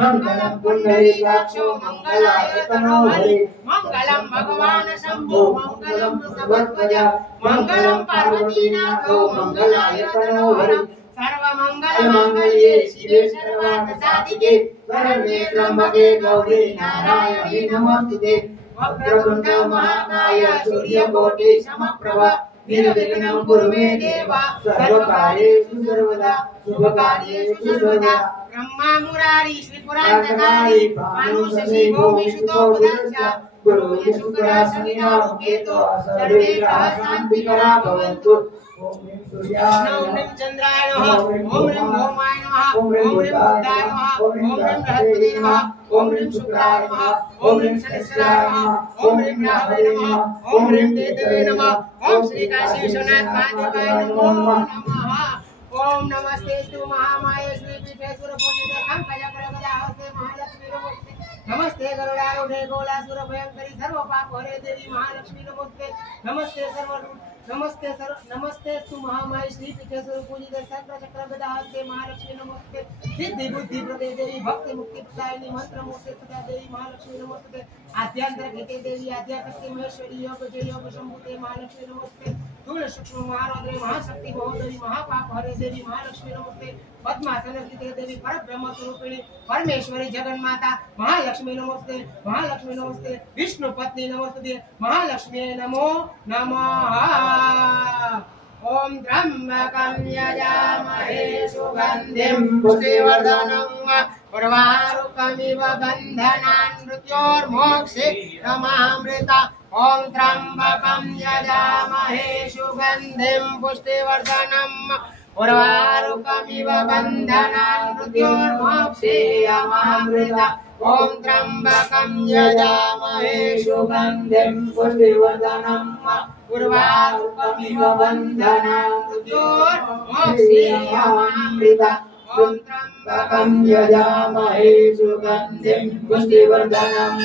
मंगलम पुंडरीकाक्षो मंगलाय तनो हरि मंगलम भगवान शंभो मंगलम वृषभध्वजा मंगलम पार्वतीनाथो मंगलाय तनो हरि सर्वमंगलमांगल्ये शिवे सर्वार्थसाधिके शरण्ये त्र्यंबके गौरी नारायणी नमोस्तुते वक्रतुंड महाकाय सूर्यकोटि समप्रभा निर्विघ्नं कुरु मे देव सर्वकार्येषु सर्वदा शुभकार्येषु सर्वदा ब्रह्मा मुरारी श्रीपुरान्तकारी मानुषसी भूमिसुतो बुधश्च गुरु शुक्र शनिना केतो सर्वे ग्रह शान्तिकरा भवन्तु ओम ह्रीं चंद्राय नमः ओम ह्रीं भौमाय नमः ओम ह्रीं बुद्धाय नमः ओम ह्रीं बृहस्पति नमः ओम ह्रीं शुक्राय नमः ओम ह्रीं शनिश्चराय नमः ओम ह्रीं राहवे नमः ओम ह्रीं केतवे नमः ओम श्री काशी विश्वनाथ महादेवाय नमो नमः ओम नमस्तेस्तु महामाये श्रीपीठे सुरपूजित शंखचक्रगदाहस्ते महालक्ष्मी नमोस्तुते नमस्ते गरुडारूढे गोलासुरभयंकरी सर्वपापहरे देवी महालक्ष्मी नमोस्तुते नमस्तेस्तु महामाये श्रीपीठे सुरपूजित शंखचक्रगदाहस्ते महालक्ष्मी नमोस्तुते सिद्धि बुद्धि प्रदे देवी भक्ति मुक्ति प्रदायिनी मंत्र मूर्ति सदा देवी महालक्ष्मी नमोस्तुते आद्यांतर कृते देवी आद्याशक्ति महेश्वरी योग जय योग शंभुते महालक्ष्मी नमोस्तुते स्थूल सूक्ष्म महारौद्रे महाशक्ति महोदरी महापाप हरे देवी महालक्ष्मी नमस्ते पद्मासन स्थिते देवी परब्रह्म स्वरूपिणी परमेश्वरी जगन्माता महालक्ष्मी नमस्ते विष्णु पत्नी नमस्ते महालक्ष्मी नमो नमः ओम त्र्यंबकं यजामहे सुगंधिं पुष्टिवर्धनं उर्वारुकमिव बन्धनान् मृत्योर्मोक्षे नमामृता ओम त्र्यंबकं यजामहे सुगंधिं पुष्टिवर्धनम् उर्वारुकमिव बन्धनान् मृत्योर्मोक्षे नमामृता ओम त्र्यंबकं यजामहे सुगंधिं पुष्टिवर्धनम् उर्वारुकमिव बन्धनान् मृत्योर्मोक्षे नमामृता ओम त्र्यंबकं यजामहे सुगंधिं पुष्टिवर्धनम्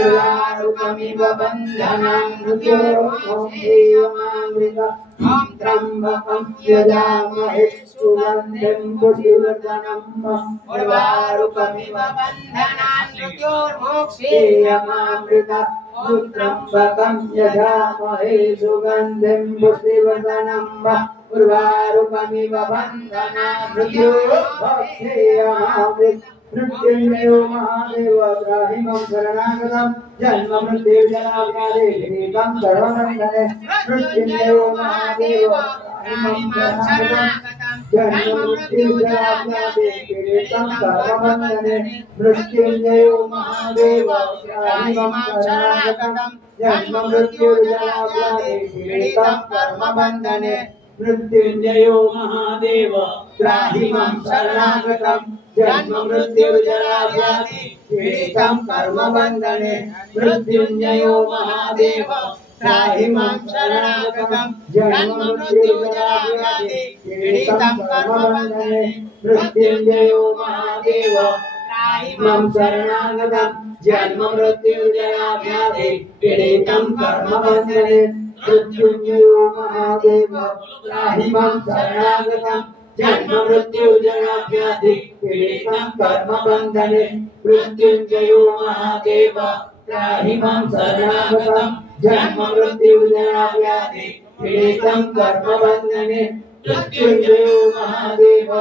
उर्वारुकमिव बन्धनान् मृत्योर्मोक्षे नमामृता ओम त्र्यंबकं यजामहे सुगंधिं पुष्टिवर्धनम् उर्वारुकमिव बन्धनान् मृत्योर्मोक्षे नमामृता ओम त्र्यंबकं यजामहे सुगंधिं पुष्टिवर्धनम् उर्वारुकमिव बन्धनान् मृत्योर्मोक्षे नमामृता मृत्युंजयो महादेव त्राहि मम शरणागतं जन्म मृत्यु जराव्याधि विनीतं सर्वमंगले मृत्युंजयो महादेव त्राहि मम शरणागतं जन्म मृत्यु जराव्याधि विनीतं सर्वमंगले मृत्युंजयो महादेव त्राहि मम शरणागतं जन्म मृत्यु जराव्याधि विनीतं कर्मबन्धने मृत्युंजयो महादेव त्राहि मम शरणागतं जन्म मृत्यु जरा व्याधि पीडितं कर्मबन्धने मृत्युंजयो महादेव त्राहि मां शरणागतं जन्म मृत्यु जरा व्याधि पीडितं कर्मबन्धने मृत्युंजयो महादेव त्राहि मां शरणागतं जन्म मृत्यु जरा व्याधि पीडितं कर्मबन्धने मृत्युंजयो महादेव त्राहि मां शरणागतं जन्म मृत्यु जरा व्याधि पीडितं कर्मबन्धने मृत्युंजयो महादेव त्राहि मां शरणागतं जन्म मृत्यु जरा व्याधि पीडितं कर्मबन्धने मृत्युंजयो महादेव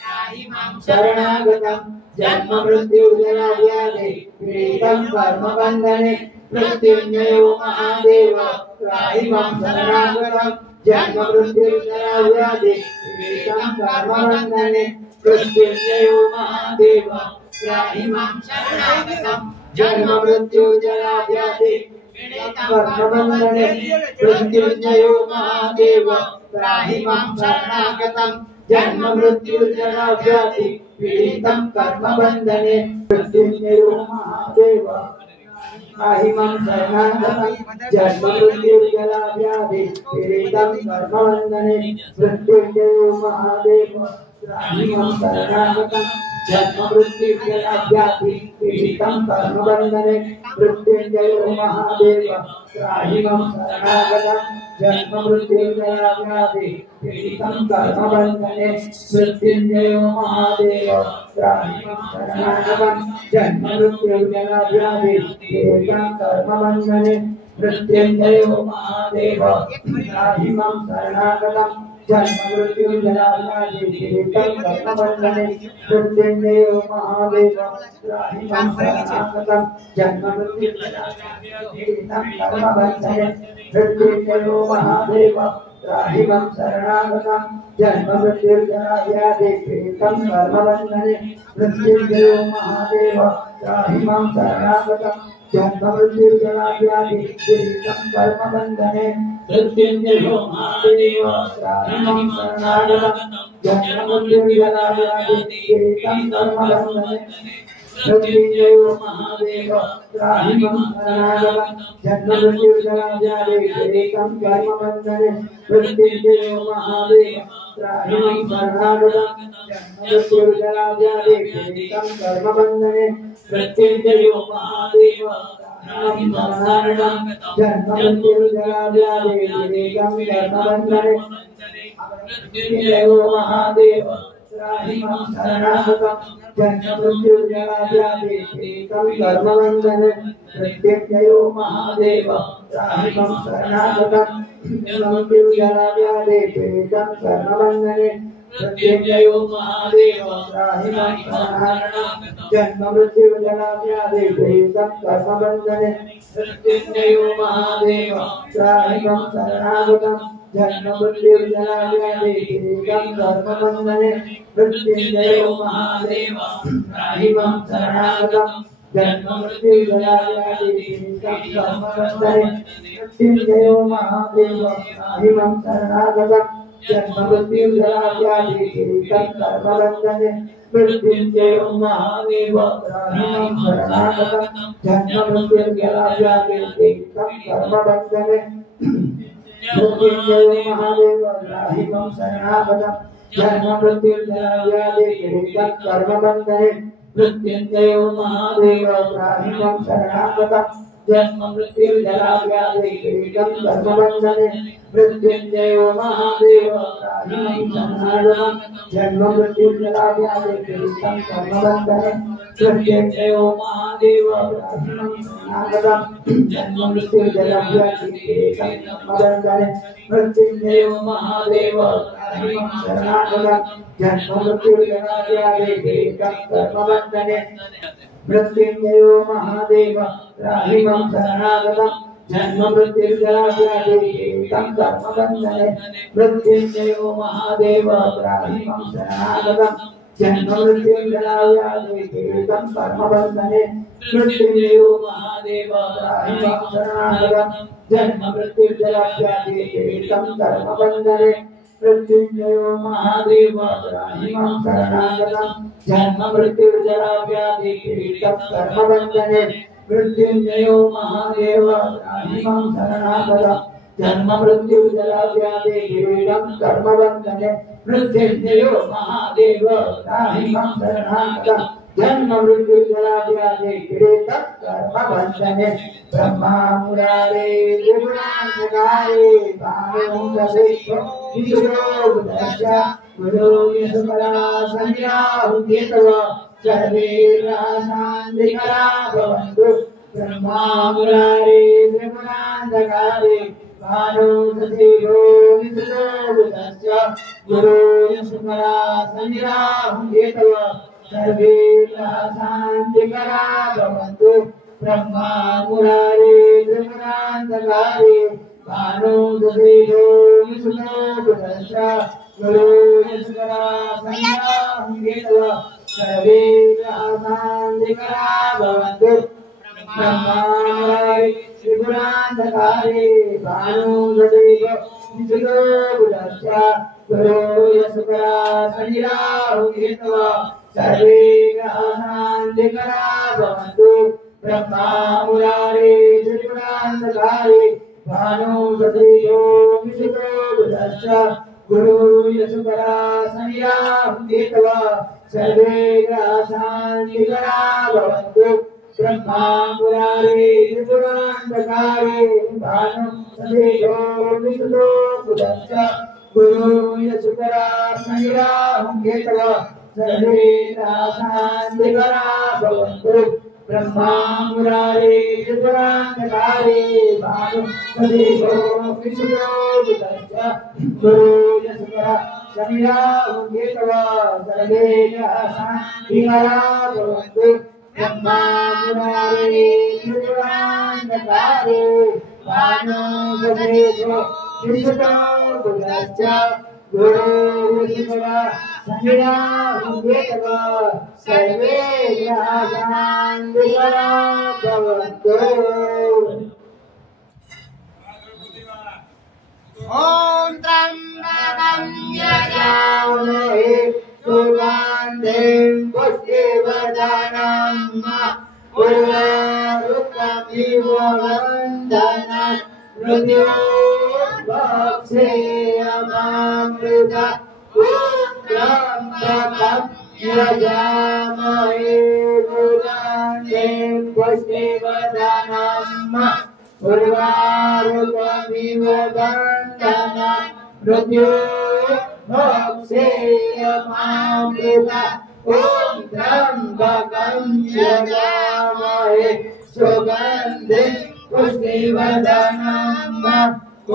त्राहि मां शरणागतं जन्म मृत्यु जरा व्याधि पीडितं कर्मबन्धने मृत्युंजयो महादेव त्राहि मां शरणागतं जन्म मृत्यु जरा व्याधि पीडितं कर्मबन्धने मृत्युंजयो महादेव त्राहि मां शरणागतं जन्म मृत्यु जरा व्याधि पीडितं कर्मबन्धने मृत्युंजयो महादेव त्राहि मां शरणागतं जन्म मृत्यु जरा व्याधि पीडितं कर्मबन्धने मृत्युंजयो महादेव त्राहि मां शरणागतं जन्म मृत्यु जरा व्याधि पीडितं कर्मबन्धने मृत्युंजयो महादेव त्राहिमं शरणागतं जन्म मृत्यु जराव्याधि पीडितं कर्मबन्धने मृत्युञ्जयो महादेव त्राहिमं शरणागतं जन्म मृत्यु जराव्याधि पीडितं कर्मबन्धने मृत्युञ्जयो महादेव त्राहिमं शरणागतं जन्म मृत्यु जराव्याधि पीडितं कर्मबन्धने मृत्युञ्जयो महादेव त्राहिमं शरणागतं जन्म मृत्यु जराव्याधि पीडितं कर्मबन्धने मृत्युञ्जयो महादेव त्राहिमं शरणागतं जन्म मृत्यु जराव्याधि पीडितं कर्मबन्धने मृत्युञ्जयो महादेव त्राहिमं शरणागतं जन्म मृत्यु जराव्याधि पीडितं कर्मबन्धने मृत्युञ्जयो महादेव त्राहिमं शरणागतं जन्म मृत्यु जराव्याधि पीडितं कर्मबन्धने मृत्युञ्जयो महादेव त्राहिमं शरणागतं जन्म मृत्यु जराव्याधि पीडितं कर्मबन्धने मृत्युञ्जयो महादेव त्राहिमं शरणागतं जन्म मृत्यु जराव्याधि पीडितं कर्मबन्धने मृत्युञ्जयो महादेव त्राहिमं शरणागतं जन्म मृत्यु जराव्याधि पीडितं कर्मबन्धने मृत्युञ्जयो महादेव त्राहिमं शरणागतं जन्म मृत्यु जराव्याधि पीडितं कर्मबन्धने मृत्युञ्जयो महादेव त्राहिमं शरणागतं जन्म मृत्यु जराव्याधि पीडितं कर्मबन्धने मृत्युञ्जयो महादेव त्राहिमं शरणागतं जन्म मृत्यु जराव्याधि पीडितं कर्मबन्धने मृत्युञ्जयो महादेव त्राहिमं शरणागतं जन्म मृत्यु जराव्याधि पीडितं कर्मबन्धने मृत्युञ्जयो महादेव त्राहिमं शरणागतं जन्म मृत्यु जराव्याधि पीडितं कर्मबन्धने मृत्युञ्जयो महादेव त्राहिमं शरणागतं जन्म मृत्यु जराव्याधि पीडितं कर्मबन्धने मृत्युञ्जयो महादेव त्राहिमं शरणागतं जन्म मृत्यु जराव्याधि पीडितं कर्मबन्धने मृत्युञ्जयो महादेव त्राहिमं शरणागतं जन्म मृत्यु जराव्याधि पीडितं कर्मबन्धने मृत्युञ्जयो महादेव त्राहिमं शरणागतं जन्म मृत्यु जराव्याधि पीडितं कर्मबन्धने मृत्युञ्जयो महादेव त्राहिमं शरणागतं जन्म मृत्यु जराव्याधि पीडितं कर्मबन्धने मृत्युञ्जयो महादेव त्राहिमं शरणागतं जन्म मृत्यु जराव्याधि पीडितं कर्मबन्धने मृत्युञ्जयो महादेव त्राहिमं शरणागतं जन्म मृत्यु जराव्याधि पीडितं कर्मबन्धने मृत्युञ्जयो महादेव त्राहिमं शरणागतं जन्म मृत्यु जराव्याधि पीडितं कर्मबन्धने मृत्युञ्जयो महादेव त्राहिमं शरणागतं जन्म मृत्यु जराव्याधि पीडितं कर्मबन्धने मृत्युञ्जयो महादेव त्राहिमं शरणागतं जन्म मृत्यु जराव्याधि पीडितं कर्मबन्धने मृत्युञ्जयो महादेव त्राहिमं शरणागतं जन्म मृत्यु जराव्याधि पीडितं कर्मबन्धने मृत्युञ्जयो महादेव त्राहिमं शरणागतं जन्म मृत्यु जराव्याधि पीडितं कर्मबन्धने मृत्युञ्जयो महादेव त्राहिमं शरणागतं जन्म मृत्यु जराव्याधि पीडितं कर्मबन्धने मृत्युञ्जयो महादेव त्राहिमं शरणागतं जन्म मृत्यु जराव्याधि पीडितं कर्मबन्धने ब्रह्मा मुरारे त्रिगुणान्धकारे भानुसहितो विशुद्धोऽबुधश्च गुरो यशुकला संज्ञाहुकेतव सर्वे शान्तिकरा भवन्तु ब्रह्मा मुरारे त्रिगुणान्धकारे भानुसहितो विशुद्धोऽबुधश्च गुरो यशुकला संज्ञाहुकेतव सर्वे शान्तिकरा भवन्तु ब्रह्मा मुरारे त्रिगुणान्धकारे भानुसहितो विशुद्धोऽबुधश्च गुरो यशुकला संज्ञाहुकेतव सर्वे शान्तिकरा भवन्तु ब्रह्मा मुरारे त्रिगुणान्धकारे भानुसहितो विशुद्धोऽबुधश्च गुरो यशुकला संज्ञाहुकेतव सर्वे शान्तिकरा भवन्तु ब्रह्मा मुरारे त्रिगुणान्धकारे भानुसहितो विशुद्धोऽबुधश्च गुरु यशुकरा संया हुंदित्वा सर्वे शांतिकरा भवन्तु ब्रह्मा मुरारे त्रिपुरांधकारे भानु सदेहो विष्णु बुधश्च गुरु यशुकरा संया हुंदित्वा सर्वे शांतिकरा भवन्तु ब्रह्मा मुरारे त्रिपुरांधकारे भानु सदेहो विष्णु बुधश्च गुरु यशुकरा संया हुंदित्वा सर्वे शांतिकरा भवन्तु ब्रह्मा मुरारे त्रिपुरांधकारे भानु सदेहो विष्णु बुधश्च गुरु यशुकरा संया हुंदित्वा सर्वे शांतिकरा भवन्तु। ओम त्र्यंबकं यजामहे सुगन्धिं पुष्टिवर्धनं उर्वारुकमिव वन्दनं मृत्योर्भक्षेयमामृता त्र्यंबकं यजामहे सुगन्धिं पुष्टिवर्धनं उर्वारुकमिव वन्दनं मृत्योर्भक्षेयमामृता ॐ त्र्यंबकं यजामहे सुगन्धिं पुष्टिवर्धनं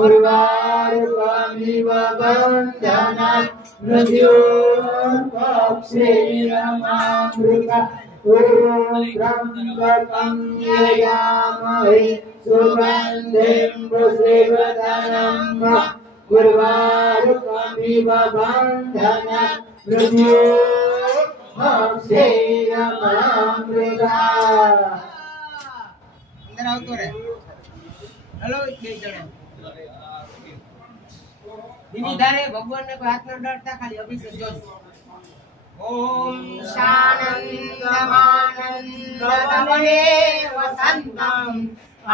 उर्वारुकमिव वन्दनं मृत्योर्भक्षेयमामृता ॐ त्र्यंबकं यजामहे सुगन्धिं पुष्टिवर्धनं उर्वारुकमिव वन्दनं मृत्योर्भक्षेयमामृता। अंदर आओ तो रे हेलो બે જણા બીજી ધારે ભગવાન ને કોઈ હાથ ન ડરતા ખાલી અભિષેક જોજો। ओम शानन्दमानन्दतमने वसन्तम्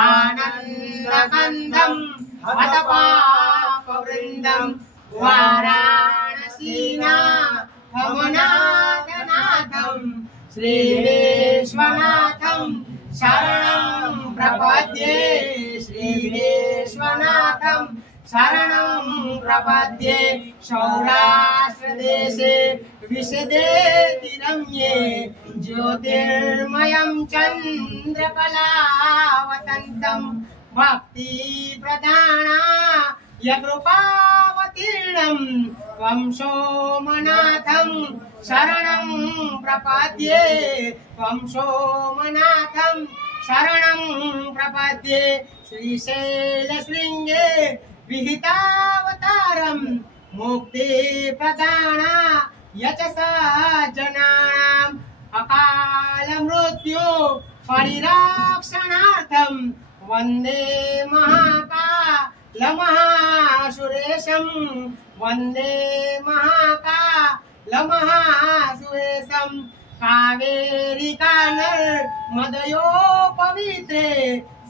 आनन्दकन्दम् हतपापवृन्दम् वाराणसीनाथमनाथनाथम् श्रीविश्वनाथम् शरणं प्रपद्ये श्रीविश्वनाथम् शरणं प्रपद्ये सौराष्ट्रदेशे विशदेति रम्ये ज्योतिर्मयं चन्द्रकलावतन्तं भक्तिप्रधानाय कृपावतीर्णं त्वं सोमनाथं शरणं प्रपद्ये त्वं सोमनाथं शरणं प्रपद्ये श्रीशैलशृङ्गे विहितावतारं मुक्तिप्रदानाय च सज्जनानाम् अकालमृत्यो परिरक्षणार्थं वन्दे महाकालमहासुरेशं वन्दे महाकालमहासुरेशं कावेरिकानर्मदयो पवित्रे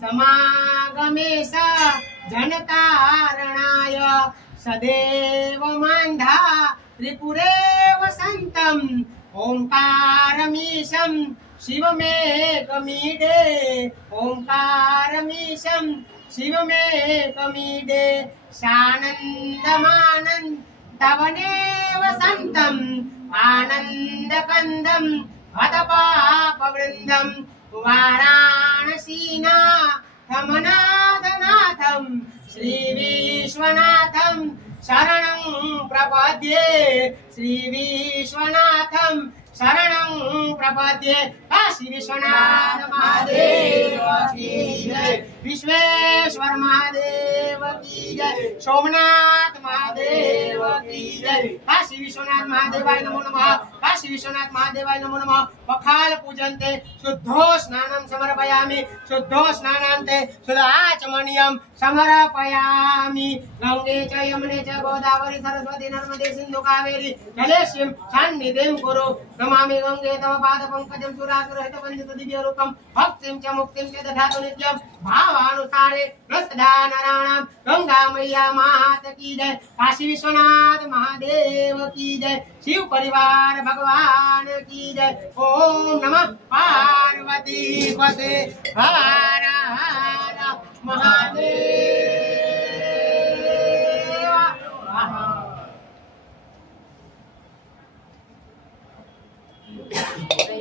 समागमेश जनतारणाय सदैव मान्धा त्रिपुरे वसन्तम् ओंकारमीशं शिवमेकमीडे ओंकारमीशं शिवमेकमीडे शानन्दमानन्दवने वसन्तम् आनन्दकन्दम् हतपापवृन्दम् वाराणसीनाथमनाथनाथं श्रीविश्वनाथं शरणं प्रपद्ये श्रीविश्वनाथं शरणं प्रपद्ये। काशी विश्वनाथ महादेव की जय, विश्वेश्वर महादेव की जय, सोमनाथ महादेव की जय, काशी विश्वनाथ महादेवाय नमो नमः। काशी विश्वनाथ महादेवाय नमो नमः पखाल पूजन्ते शुद्धो स्नानं समर्पयामि शुद्धो स्नानान्ते सुदाचमनीयं समर्पयामि गंगे च यमुने च गोदावरी सरस्वती नर्मदे सिन्धु कावेरी जलेस्मिन् सन्निधिं कुरु नमामि गंगे तव पाद पंकजं सुरासुरहित वन्दित दिव्य रूपं भक्तिं च मुक्तिं च दधातु नित्यं भावानुसारे रसदा नराणां गंगा मैया मात की जय काशी विश्वनाथ महादेव की जय शिव परिवार भगवान की जय ओम नमः पार्वती पते हर हर महादेव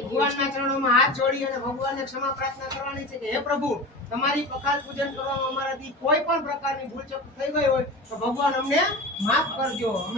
ભગવાનના ચરણોમાં હાથ જોડી અને ભગવાનને ક્ષમા પ્રાર્થના કરવાની છે કે હે પ્રભુ તમારી પખાલ પૂજન કરવામાં અમારાથી કોઈ પણ પ્રકારની ભૂલ ચૂક થઈ ગઈ હોય તો ભગવાન અમને માફ કરજો।